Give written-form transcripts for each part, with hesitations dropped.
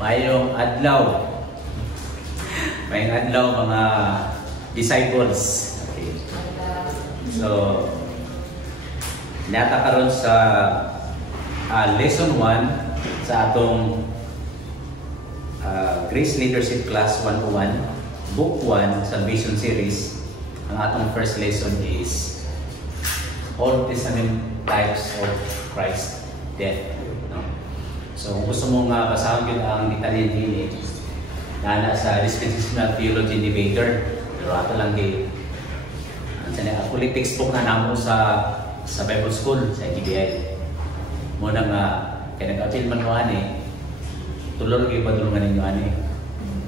Mayong adlaw. Mayong adlaw mga disciples. Okay. So, nata karon sa lesson 1 sa atong Grace Leadership Class 101, Book 1 sa Vision Series. Ang atong first lesson is Old Testament types of Christ's death. No? So kung gusto mong basahin yun ang detalye nila, na sa Dispensational Theology Debater, pero ato lang kay ako ulit textbook na namo sa Bible School sa GBI. Muna nga kaya nag-appeal man mo ani, tulor kayo padulungan ninyo ani.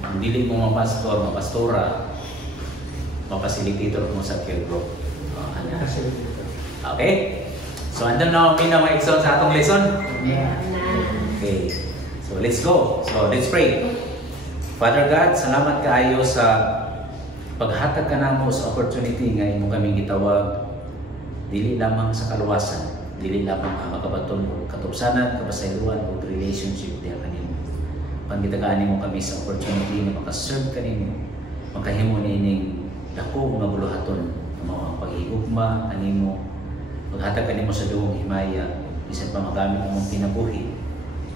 Ang dili mo mapastor, mapastora, mapasilitor mo sa care group. Okay? So andun na kami na ma-exhaust sa atong lesson? Okay. So let's go. So let's pray. Father God, salamat kaayo sa paghatag ka namo sa opportunity nga imo kaming gitawag dili lamang sa kaluwasan, dili lamang ang makabaton o katusanan, kabasayloan o relationship diya kanimo. Pangitagaan nimo kami sa opportunity na makaserve kanimo, makahimo nining dako nga buluhaton, mao ang paghigugma kanimo, paghatag kanimo sa duong himaya, bisan pa magamit ang pinabuhi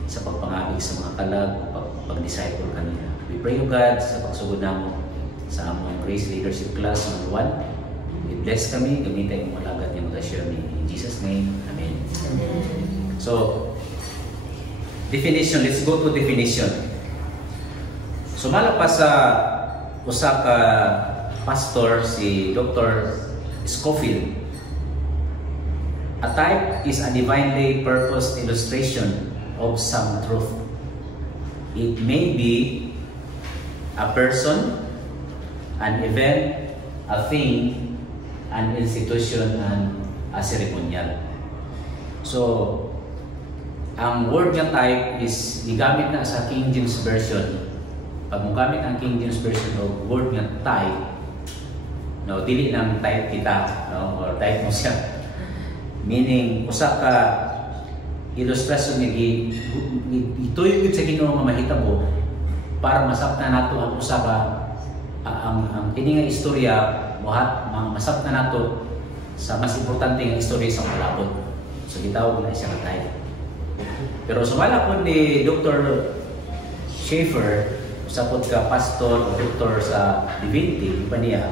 sa pagpangabig sa mga kalag o pag-disciple kanila. We pray, O God, sa pagsugod namo sa among Grace Leadership Class 101. We bless kami, gamitin mo malagat ni mag-share ni. In Jesus' name, Amen. Amen. So, definition. Let's go to definition. Sumala pa sa usa ka pastor, si Dr. Scofield. A type is a divinely purposed illustration of some truth. It may be a person, an event, a thing, an institution, and a ceremonial. So, ang word nga type is gigamit na sa King James Version. Pag mo gamit ang King James Version o word nga type, no, dili nang type kita, no, or type mo siya. Meaning, usa ka ilustrasyon nga ituyo sa Ginoo nga mahitabo para masabtan nato ang usa ka ang kini nga istorya masabtan nato sa mas importante nga istorya sa palabot. So gitawag na siya nga type. Pero sumala po ni Dr. Schaeffer, usapod ka pastor o doktor sa divinity, iba niya,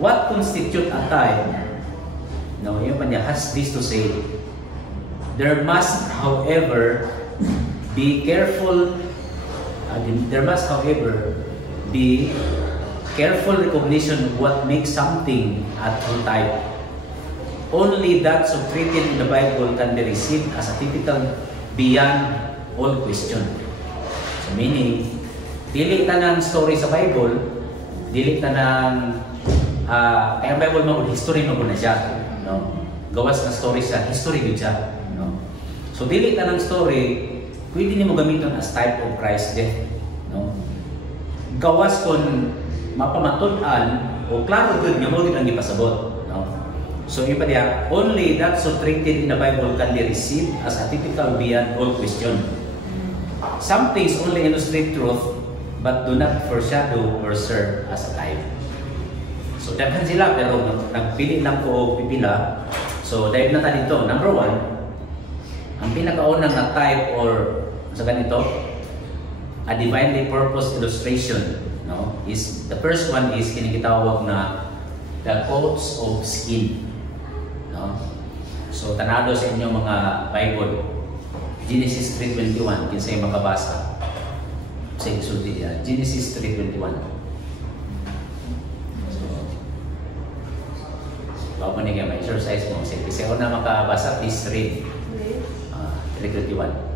what constitute a type? No, yun pa niya has this to say, there must, however, be careful recognition of what makes something a true type. Only that so treated in the Bible can be received as a typical beyond all question. So meaning, dili tanang story sa Bible, dili tanang kaya ang Bible mo, history mo na siya. No? Gawas na story siya, history yun siya. No? So dili tanang story, pwede niyo gamiton as type of Christ's death. No? Gawas kung mapamatunan o klaro good nga mo din ang ipasabot. No? So iba diya, only that so treated in the Bible can be received as a typical beyond all question. Some things only illustrate truth but do not foreshadow or serve as a type. So daghan sila pero nagpili lang ko pipila. So dahil na tayo dito, number 1, ang pinakaunang na type or sa ganito, a divinely purposed illustration, no, is the first one is kinikitawag na the coats of skin, no. So tanado sa inyo mga Bible, Genesis 3:21, kinsa yung makabasa sa isulti niya, Genesis 3:21. So bago niya may exercise mo, kasi una makabasa, please read 3:21.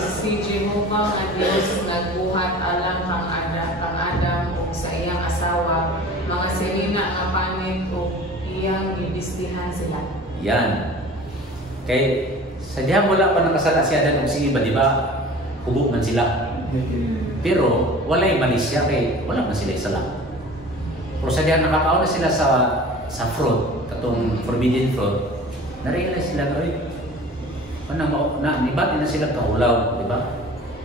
Si Jehovah nga Dios nagbuhat alang kang Adam ug sa iyang asawa mga sirina nga panit ug iyang gibistihan sila. Yan. Kay sa diha wala pa nakasala si Adam ug si Eva, di ba? Hubog man sila. Pero walay mali siya kay wala man sila isala. Pero sa diha nakakaon na sila sa fruit, katong forbidden fruit. Na-realize sila na, nibati na sila kaulaw, di ba?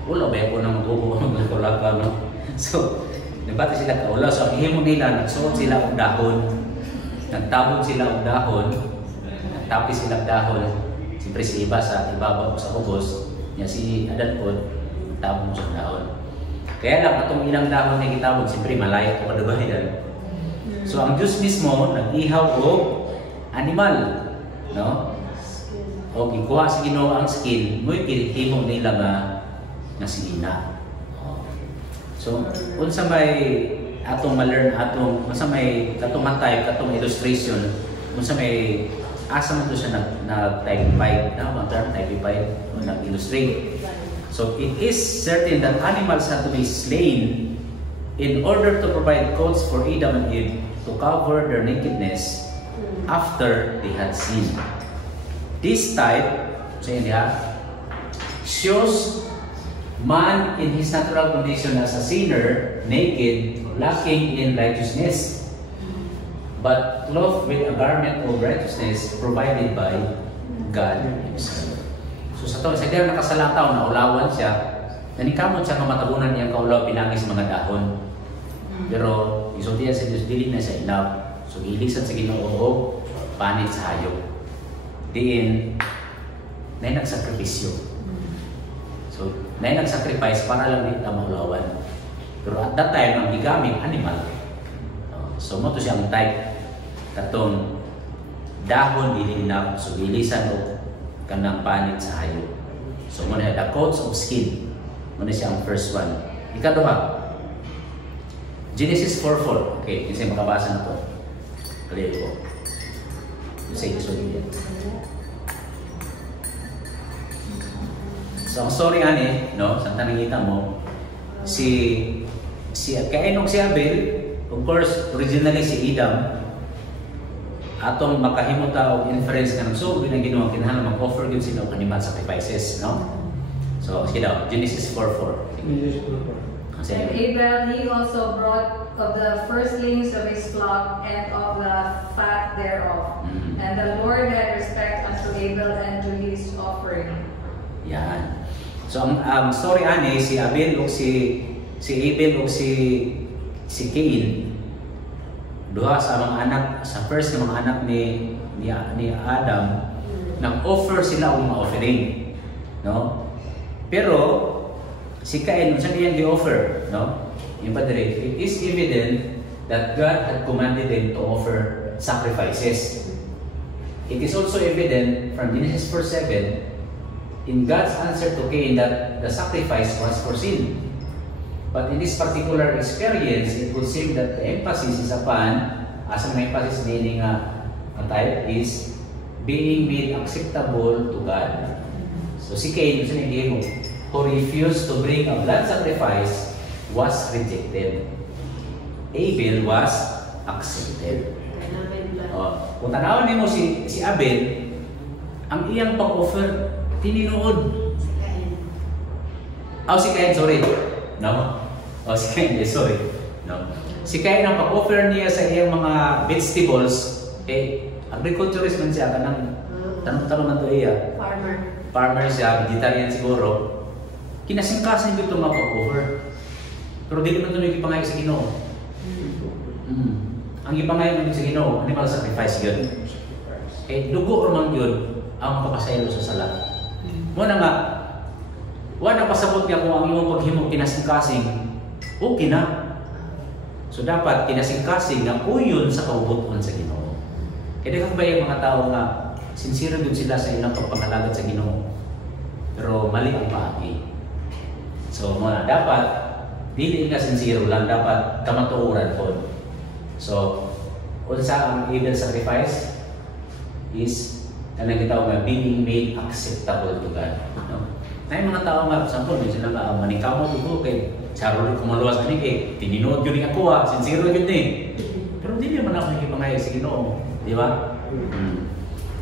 Ulaw ba ako na mag-ubo mag-ulaka, no? So, nibati sila kaulaw. So, ang ihimo nila, nagsuot sila og dahon, nagtabog sila og dahon, nagtapi sila og dahon. Siyempre si iba sa ibabaw sa hugos, niya si Adan po, tabog sa dahon. Kaya lang, itong ilang dahon na gitabog, siyempre malayo ito kadabahidan. So, ang Diyos mismo, nag-ihaw o animal, no? O gikuha sa Ginoo ang skin, mo'y himo nila nga sigina. So, unsa may atong ma-learn atong unsa may katong type, katong illustration, unsa may asa man to siya nag-typify, na term typify o nag-illustrate. So, it is certain that animals have to be slain in order to provide coats for Adam and Eve to cover their nakedness after they had sinned. This type, shows man in his natural condition as a sinner, naked, lacking in righteousness, but clothed with a garment of righteousness provided by God Himself. So sa kaya nakasalataw na ulawan siya, nanikamot siya nga matabunan niyang kaulaw pinagis mga dahon. Pero isultihan sa Diyos, dili na siya inaw. So ilisan sa Ginoo panit sa hayop. Diin, na nagsakripisyo. So, na nagsacrifice para lang dito maulawan. Pero at that time, ang gigamit, animal. So, mo to siyang type. Katong dahon, ilinap, so ilisan o kanang panit sa hayop. So, mo na the coats of skin. Mo na siyang first one. Ikaduha, Genesis 4:4. Okay, kasi makabasa na po. Kaliyo po. Say this one. So, ang story ani, no, sa tanangita mo, kainog si Abel, of course, originally si Adam, atong makahimota o inference nga so binang Ginoo kinahanglan mag-offer gyud sila og animal sacrifices, no? So, sige daw, Genesis 4:4. And Abel, he also brought of the firstlings of his flock and of the fat thereof. And the Lord had respect unto Abel and to his offering. Yan. So ang story ani si Abel o si Abel o si Cain, duha sa mga anak, sa first ng mga anak ni Adam, nag-offer sila og mga offering, no? Pero si Cain unsa niyang gi-offer, no? It is evident that God had commanded them to offer sacrifices. It is also evident from Genesis 4:7 in God's answer to Cain that the sacrifice was for sin. But in this particular experience, it would seem that the emphasis is upon, as an emphasis meaning type is being made acceptable to God. So si Cain, who refused to bring a blood sacrifice, was rejected. Abel was accepted. Kung tanawin mo si Abel, ang iyang pag-offer, tininuod. Si Cain, sorry. No? Si Cain, sorry. No? Si Cain, ang pag-offer niya sa iyang mga vegetables, agriculturist man siya, tanong man to iya. Farmer siya, vegetarian siguro. Kinasingkasan yung ito mga pag-offer. Pero di naman ito yung ipangay sa Ginoo. Ang ipangay mo sa Ginoo, animal sacrifice yun. Dugo naman yun ang papasaylo sa sala. Muna nga, wala pasabot niya kung ang iyong paghimong kinasingkasing, okay na. So dapat kinasingkasing na uyon sa kaubuton sa Ginoo. Kaya kung ba yung mga tao nga, sincere din sila sa ilang pagpangalagat sa Ginoo. Pero mali ang paagi. So muna, dapat dili ka sincere lang, dapat kamatuoran po. So, unsa ang Abel sacrifice is kanang gitawag nga being made acceptable to God. No? Na yung mga tao nga, sampol, may sila nga, manikamo ko kay charol ko maluwas na kay tininood yun nga ako, sincere yun eh. Pero hindi naman ako nakipangayag sa Ginoo. Di ba?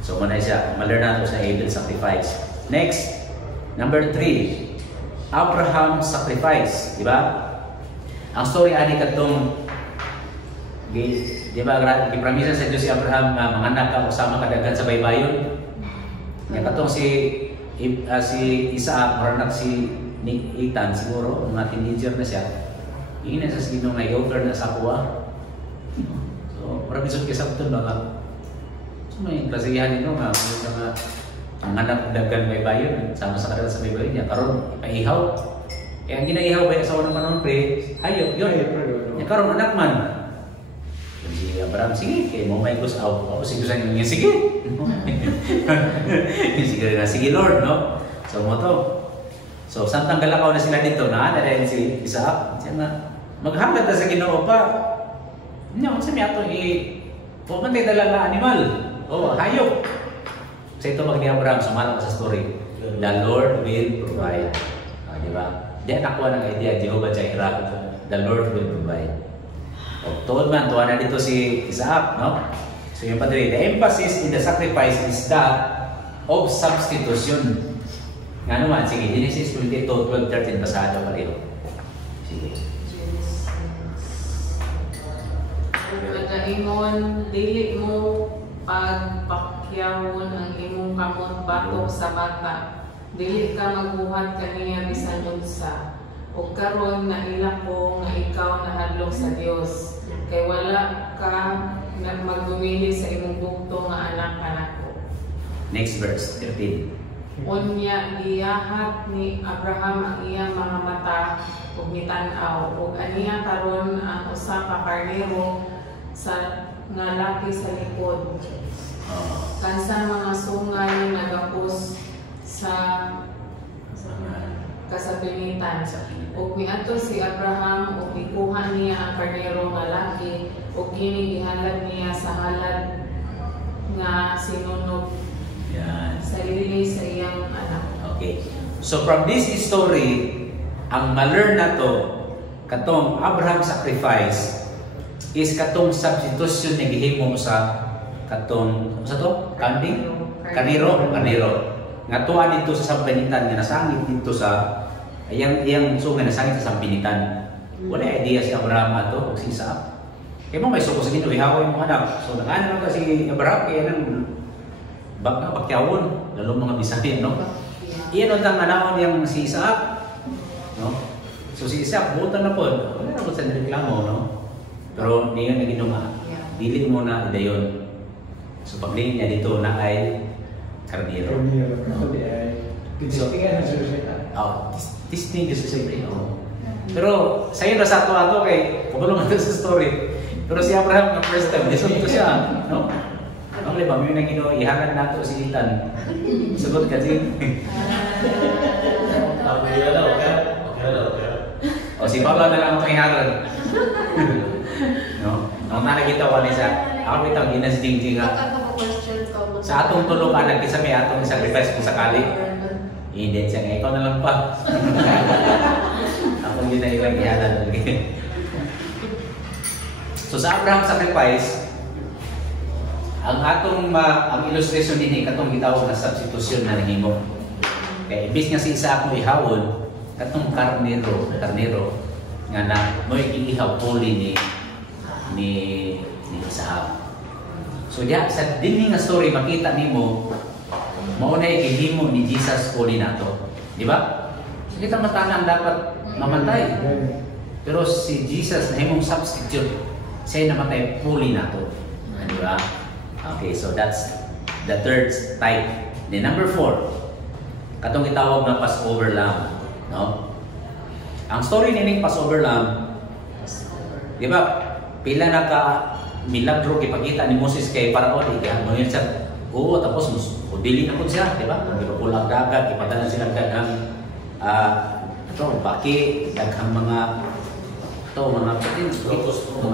So, muna siya, ma-learn natin sa Abel sacrifice. Next, number 3. Abraham sacrifice, di ba? Ang story ani katong di ba gipromisa sa Diyos si Abraham nga manganak ka usama kadaghan sa baybayon. Nga katong si Isaac, maranak si Ethan siguro, mga teenager na siya. Ina sa Ginoo nga i-offer na sa kuha. So, marami sa kisabton ba? So, may klasihan nito nga, ang anak dagan may bayon, sama sa kanila sa may bayon niya, karon ipaihaw. Kaya ang ginaihaw ba sa unang manon pre, hayop yun. Niya karon anak man. Si Abraham, sige, kaya mo may gusto ako. Sige sa inyo, sige. Sige Lord, no? So mo to. So, samtang galakaw na sila dito, na rin si Isaac. Siya na, maghangat na sa Ginoo pa. Nya, kung sa miya ito, pumantay dala animal. O, hayop. So ito mag ni Abraham, sumalang ka sa story. The Lord will provide. Di ba? Diyan nakuha ng idea, Jehovah Jireh. The Lord will provide. O, tuod man, tuwa na dito si Isaac, no? So yung padre, the emphasis in the sacrifice is that of substitution. Nga naman, sige, Genesis 22, 12, 13, pasado pa rin. Sige. Nagaingon, dili mo pagpakyawon ang imong kamot batok sa bata. Dili ka magbuhat kaniya bisan unsa. O karon naila ko nga ikaw nahadlok sa Dios. Kay wala ka magdumili sa imong bugto nga anak kanako. Next verse, 13. Unya giyahat ni Abraham ang iyang mga mata ug mitan-aw ug aniya karon ang usa ka karnero sa nga laki sa likod. Kansa mga sungay nagapos sa kasapinitan. Ug miadto si Abraham ug ikuha niya ang karnero nga laki ug kini gihalad niya sa halad nga sinunog. Yan. Sarili sa iyang anak. Okay. So from this story, ang ma-learn na to, katong Abraham sacrifice is katong substitution na gihimo sa katong sa to? Kaniro. Nga tuwa dito sa sampinitan nga nasangit dito sa iyang so nga nasangit sa sampinitan. Wala idea si Abraham ato o si Isaac. Kaya mo may suko sa Ginoo ihaway mo anak. So nagano ka si Abraham kaya nang baka pakyawon, lalo mga Bisaya, no? Iyan ang anaon yung si Isaac, no? So si Isaac, buta na po, wala na po sa reklamo, no? Pero niyan na ginuma, dili mo na idayon. So paglingin niya dito na ay karnero. So, testing Diyos sa siyempre, no? Pero sa'yo na sa ato kay, pagulungan ito sa story. Pero si Abraham, na first time, disunto siya, no? Ang liba, may nagino, ihangan nato si Ethan. Sagot ka, Jing. O si Pablo na lang ang ihangan. No? Nung nakikita ko niya, ako itang ginas Jing sa atong tulog, nagkisa may atong sacrifice kung sakali. Hindi siya nga, ikaw na lang pa. Ako hindi na ilang ihangan. So sa Abraham sacrifice, ang atong ang illustration din katong gitawag na substitution na nahimo. Kaya imbis nga si Isaac mo ihawon, katong karnero nga na mo iihaw puli ni Isaac. So diya sa dinhi nga story makita nimo mao na gihimo ni Jesus puli nato. Di ba? So kita matanang dapat mamatay. Pero si Jesus na himong substitute, siya namatay puli nato. Di ba? Okay, so that's the third type. Then number 4, katong gitawag na Passover lamb, no? Ang story nining Passover lamb, di ba? Pila na ka milagro gipakita ni Moses kay Paraon, igahan mo yun siya. Oo, tapos dili na po siya, di ba? Di ba pulang dagat, ipadala sila daghang baki, daghang mga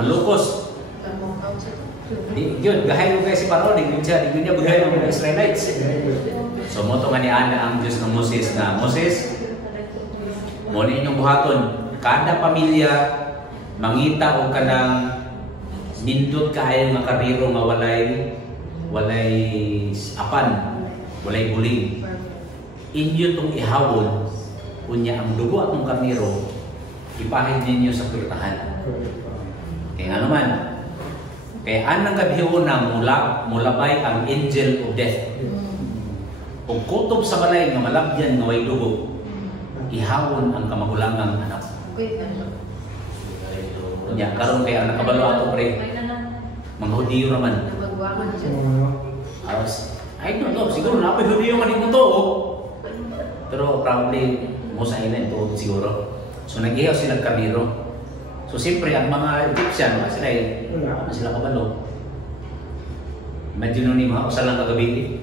lukos. Yun, gahay mo kayo si Paro, di niya buhay ng mga Israelites. So, moto nga ni Ana ang Diyos ng Moses na, Moses, muna inyong buhaton, kada pamilya, mangita o ka ng nindot kaayong mga kariro nga walay apan, walay buling. Inyo itong ihawon, kunya ang dugo at ng karniro, ipahin ninyo sa pultahan. Kaya nga naman, kaya anang gabiho na mulabay ang angel of death. Kung kutob sa balay nga malabyan nga way dugo, ihawon ang kamagulangang anak. Nya karon kay ang nakabalo ato pre. Mga Hudiyo naman. I don't know, siguro na Hudiyo man ito to. Pero probably most island to siguro. So nag-ihaw sila karniro. So siyempre ang mga Egyptian, sila ano sila kabalo. Imagine ni mga usalang kagabi.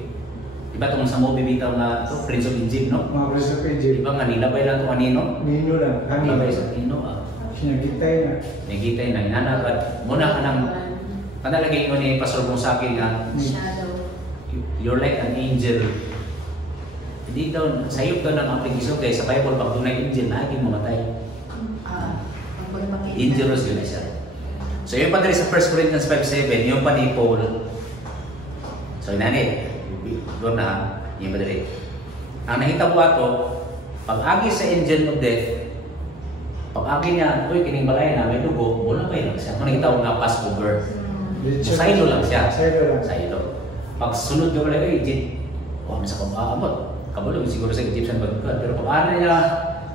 Diba itong sa movie bitaw na ito, Prince of Egypt, no? Mga Prince of Egypt. Diba nga nilabay lang ito kanino? Nino lang. Nilabay sa kanino. Sinagitay na. Nagitay na, inanagad. Muna ka nang, kanalagay ko ni Pastor mong sa akin nga, you're like an angel. Hindi daw, sayop daw ng application kaya sa Bible, pag tunay angel, naging mamatay. Dangerous yun na siya. So yung pa rin sa 1 Corinthians 5:7, yung pa ni Paul. So inanit, doon na, yung pa rin. Ang nakita ko ato, pag-agi sa angel of death, pag-agi niya, uy, kining balay na, may dugo, wala ba yun siya? Kung nakita ko nga Passover, saylo lang siya. Saylo. Pag sunod yung balay, Egypt, huwag na sa pag-aamot. Kabalo, siguro sa Egyptian bagbutan. Pero kung ano niya,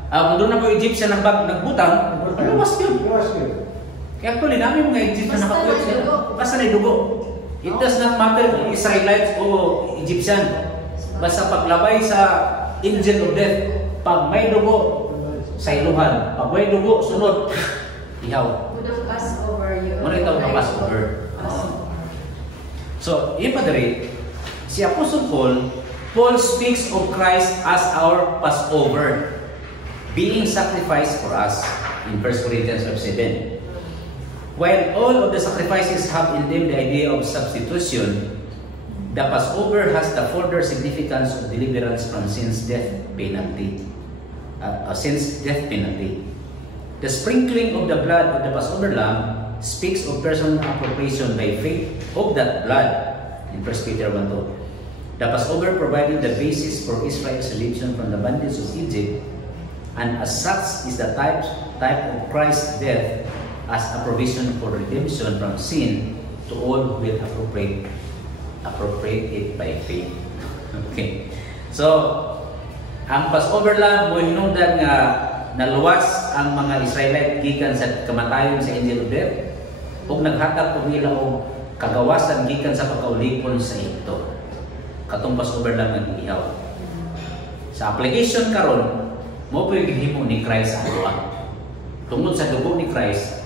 kung doon na po Egyptian nagbutang, luwas yun. Kaya actually, namin mga Egyptian na nakapuyot siya. Basta na dugo. It does not matter kung Israelites o Egyptian. Basta paglabay sa angel of death, pag may dugo, sa iluhan. Pag may dugo, sunod. Ihaw. Would have passed over you. Muna ito ang Passover. So, yun pa rin, si Apostle Paul speaks of Christ as our Passover, being sacrificed for us in 1 Corinthians 5:7. While all of the sacrifices have in them the idea of substitution, the Passover has the further significance of deliverance from sin's death penalty. The sprinkling of the blood of the Passover lamb speaks of personal appropriation by faith of that blood in 1 Peter 1:2. The Passover provided the basis for Israel's redemption from the bondage of Egypt, and as such is the type of Christ's death as a provision for redemption from sin to all who will appropriate it by faith. Okay. So, ang Passover lamb mo hinungdan nga naluwas ang mga Israelite gikan sa kamatayon sa angel of death ug naghatag og nila og kagawasan gikan sa pagkaulipon sa Ehipto. Katong Passover lamb nga giihaw. Sa application karon, mo po yung gihimo ni Christ ang duha. Tungod sa dugo ni Christ,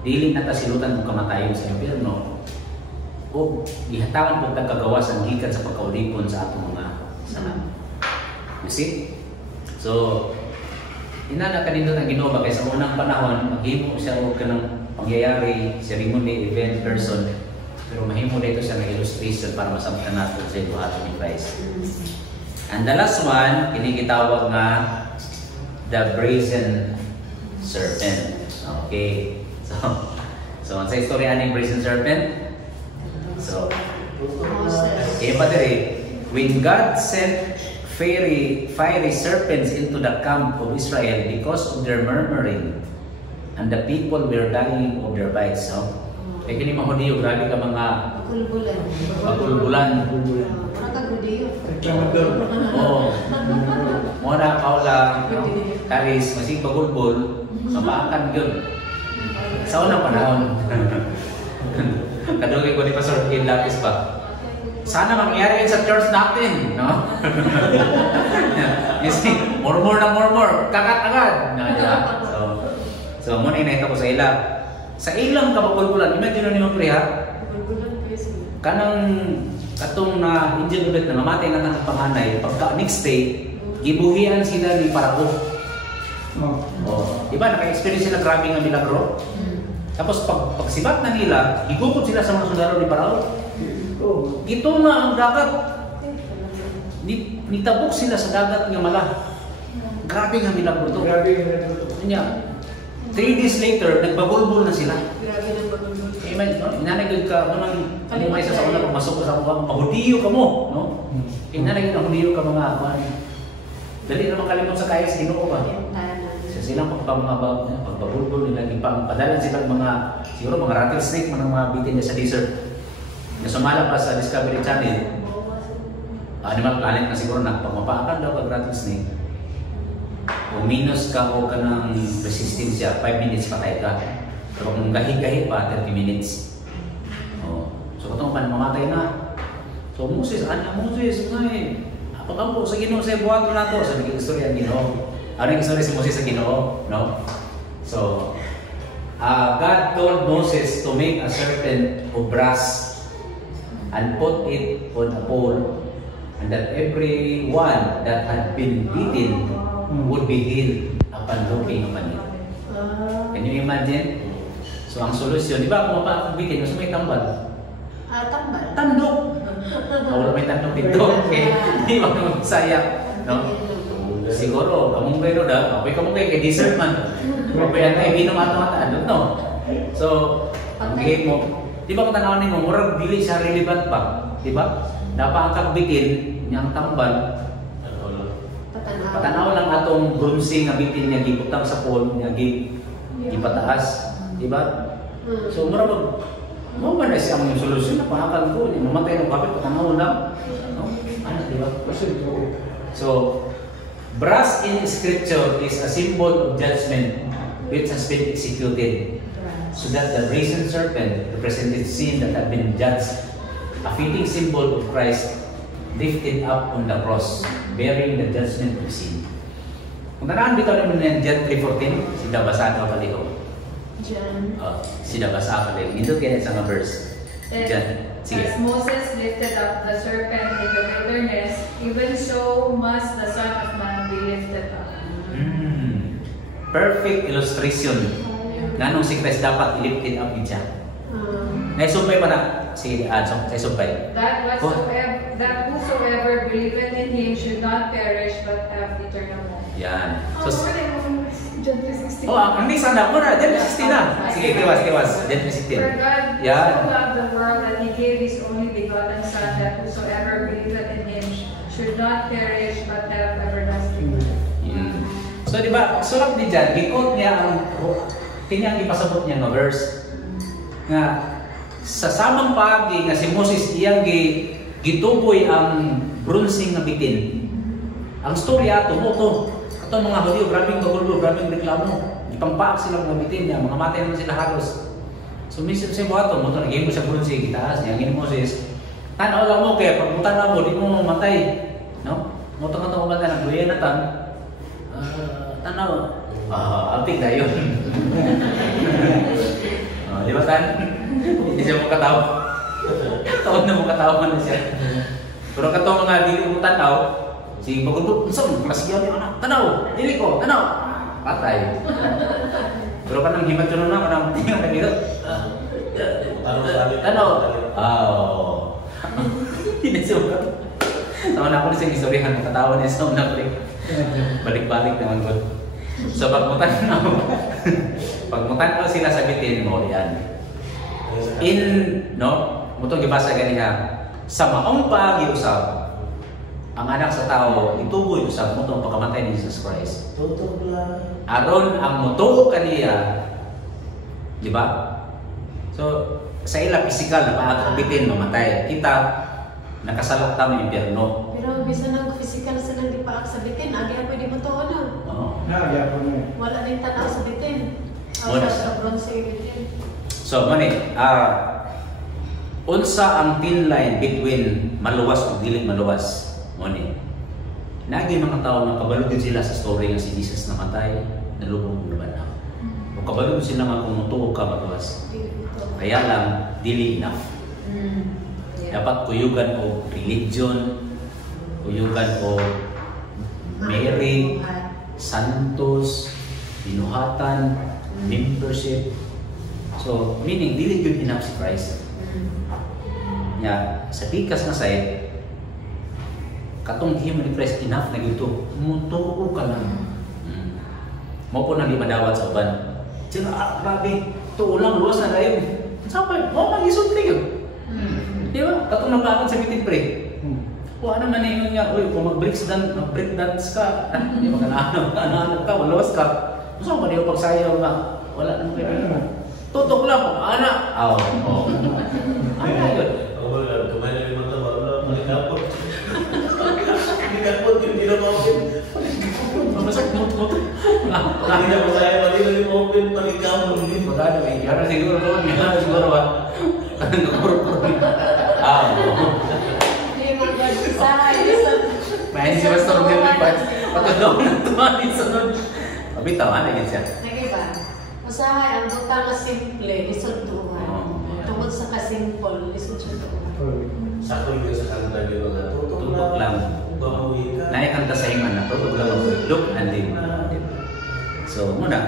dili na ta silutan og kamatayon sa impyerno. O gihatagan po kagawasan gikan sa pagkaulipon sa atong mga sanahan. You see? So, inana kanindot ang Ginoo kay sa unang panahon maghimo siya og kanang pangyayari, ceremony, event, person. Pero mahimo dito siya ng illustration para masabtan natin sa buhaton ni Christ. And the last one, kinikitawag nga the brazen serpent. Okay. So ang sa istorya ni brazen serpent. So, when God sent fiery serpents into the camp of Israel because of their murmuring, and the people were dying of their bites. So, kaya kini mga Hudiyo, grabe ka mga pagulbulan. Oo. Muna, Paula, Karis, masing pagulbul, mapaakan yun. Sa unang panahon. Kadugay ko ni Pastor Ken Lapis pa. Sana mangyari yun sa church natin, no? You see, murmur, kakat agad. So muna inahita ko sa ilang. Sa ilang kapagulbulan, imagine nyo pre ha? Kanang katong na angel ulit na mamatay na ng panganay, pagka next day, gibuhian sila ni Parao. Diba, naka-experience sila grabe nga milagro? Tapos pag sibat na nila, higukot sila sa mga sundalo ni Parao. Ito nga ang dagat. Nitabok sila sa dagat nga mala. Grabe nga milagro to. Kanya, 3 days later, nagbabulbul na sila. Inanagod ka, ano may isa sa una, pumasok ka sa mga Hudiyo ka mo, no? Inanagod ang Hudiyo ka mga dali naman kalimot sa kaya sa Ginoo ba? Silang pagbabulbul nila, padalan silang mga, siguro mga rattlesnake, mga bitin niya sa desert. Na sumala pa sa Discovery Channel, animal planet na siguro nagpamapaakan daw pag gratis snake. Kung minus ka o ka ng resistensya, 5 minutes patay ka. Pero kung gahi-gahi pa, 30 minutes. Oh. So kung pa mamatay na. So Moses, Moses, ngay, apakaw sa Ginoo sa buhaton nato. So naging istorya ang Ginoo. Ano yung istorya si Moses sa Ginoo? No? So, God told Moses to make a serpent of brass and put it on a pole, and that everyone that had been beaten would be healed upon looking upon it. Can you imagine? So ang solusyon, di ba kung mapapagbitin, mas may tambal? Tambal. Tandok! Wala may tandok dito. Okay. Di ba kung saya? No? Siguro, kamunggay no da. Okay, kamunggay kay dessert man. Okay, ang tayo binumata-mata. No? So, ang game mo, di ba kung tanawan mo, murag dili siya relevant pa. Di ba? Dapat ang kagbitin, niyang tambal, patanaw lang atong bruising nga bitin niya giputang sa pole niya gipataas, di ba? So mura mo ba na siyang solusyon na pangakan ko ni mamatay ng kapit patanaw lang, no? Ano, di ba? So brass in scripture is a symbol of judgment which has been executed, so that the brazen serpent represented sin that had been judged, a fitting symbol of Christ lifted up on the cross, bearing the judgment of sin. Kung tanaan dito naman ng John 3:14, sida basa ka paliho. John. Sida basa ka paliho. Ito kaya isang verse. John. Sige. As Moses lifted up the serpent in the wilderness, even so must the Son of Man be lifted up. Perfect illustration. Nganong si Christ dapat lifted up niya. Naisumpay pa na. Sige, naisumpay. That whosoever believeth in him should not perish but have eternal life. Yan. So, John 3:16. hindi sana mo na. John 3:16 na. Sige, tiwas. John 3:16. For God Yan. so loved the world that he gave his only begotten Son, that whosoever believeth in him should not perish but have everlasting life. So, di ba, sulat ni John, gikot niya ang kanyang ipasabot niya ng verse nga sa samang pagi nga si Moses iyang gituboy ang bruising na bitin. Ang storya ato mo to. Ato mga Hudyo, grabing bagulbo, grabing reklamo. Ipangpaak sila mga bitin niya, mga matay naman sila halos. So minsan sa buhato mo to, naging mo sa bruising, gitaas niya, ngini Moses. Tanaw lang mo, kaya pagpunta na mo, di mo mamatay. No? Mo to nga ito kumatay, nagduyan na tan. Tanaw. Altik na yun. Di ba tan? Hindi siya makatawa. Taon na makatawa na siya. Pero katong mga dili mo tanaw, si pagulbot, unsan, klasiyan yung anak, tanaw, dili ko, tanaw. Patay. Pero kanang himat yun na, kanang tingnan na dito. Tanaw. Hindi siya makatawa. Sama na ako na siyang istoryahan, nakatawa niya sa unang balik-balik naman ko. So pagmutanaw sila sa bitin mo, yan. Mutong gibasa ganiha, sa maong pag-iusap, ang anak sa tao, ituboy usap mo itong pagkamatay ni Jesus Christ. Aron ang mutuo kaniya, di ba? So, sa ila physical na paatong mamatay. Kita, nakasalak tamo yung impyerno. Pero bisa nang physical sa nang dipaak sa bitin, agi ang pwede mo to na. Wala din tanaw sa bitin. Sa bronze bitin. So, unsa ang thin line between maluwas o dili maluwas? Mani. Nagi mga tao na kabalugin sila sa story nga si Jesus namatay, nalubog ng laban na. O kabalugin sila nga kung mutuo ka maluwas. Kaya lang, dili enough. Dapat kuyugan o religion, kuyugan o Mary, Santos, binuhatan, membership. So, meaning, dili yun enough si Christ. Sa pikas na side, katong him ni Christ enough na gito, mutuo ka lang. Mo po nang madawat sa uban. Sila, grabe, tuo lang, luwas na layo. Sapay, mag-isunti yun. Di ba? Katong nabakad sa bitin pre. Wala naman yun nga, kung mag-break dance ka, di ba ka, ka, luwas ka. Gusto mo ba niyo pagsayaw nga? Wala naman kayo. Tutok lang po, anak. Ano yun? Kumain na yung mga tama, wala, malikapot. Hindi na ko saya, pati na yung open, paligam mo. Magkano eh, kaya siguro ko, kaya siguro ba? Hindi mag-usahay. Mahin si Pastor Dilma, pagkagawa ng tumanin sa nun. Mabitaw, ano yun siya? Nagiba, usahay ang butang na simple, lisod tuhan. Tungkol sa kasimple, lisod tuhan. Sakto yun sa kanta yung mga Tutok lang. Bamuhin ka. Naikanta sa iman na tutok lang ang look and live. So, muna.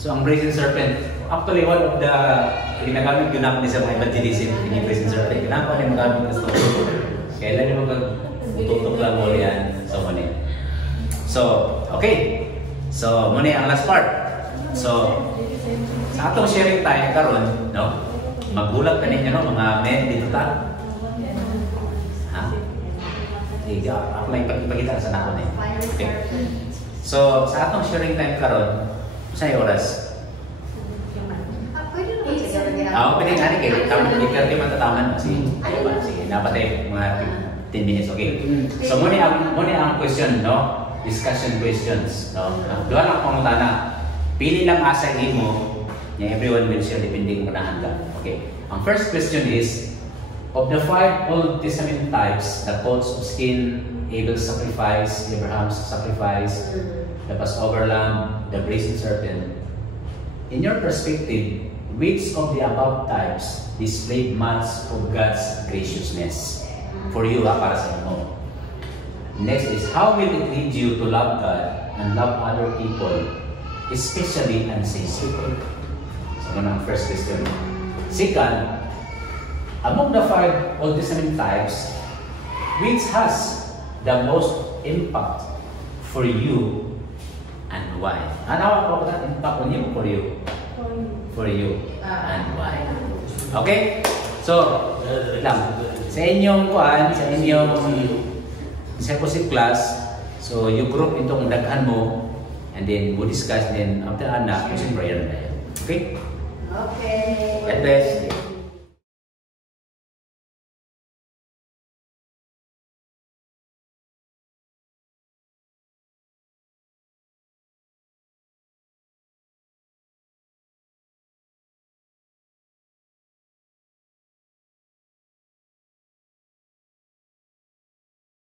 So, ang brazen serpent, actually one of the ginagamit yun ako sa mga evangelism, yung brazen serpent, ginagawa na yung magamit na story. Kailan yung mag-tutok lang mo yan. So, muna. So, okay. So, muna ang last part. So, sa atong sharing tayo karon, no? Magulat ka ninyo, no? Mga men dito ta. Ha? Sige, ako lang ipagkita sa nakon eh. Okay. So, sa atong sharing time karon, sa oras? Pwede nga rin kayo. Ikaw di matataman. Sige, napatay mga 10 minutes. Okay. So, muna ang question, no? Discussion questions, no? Doon lang kung tana. Pili lang asa mo. Everyone will share depending kung nahanda. Okay. Ang first question is, of the 5 Old Testament types, the coats of skin, Abel's sacrifice, Abraham's sacrifice, the Passover lamb, the brazen serpent, in your perspective, which of the above types displayed much of God's graciousness? For you, para sa inyo. Next is, how will it lead you to love God and love other people, especially unsaved people? So, ang first question. Second, among the 5 Old Testament types, which has the most impact for you and why? Ano ang impact on you, for you? For you and why? Okay? So, lang. Sa inyong kuan, sa inyong discipleship class, so you group itong daghan mo, and then we'll discuss, then after anak, using prayer na yan. Okay? Okay. God bless.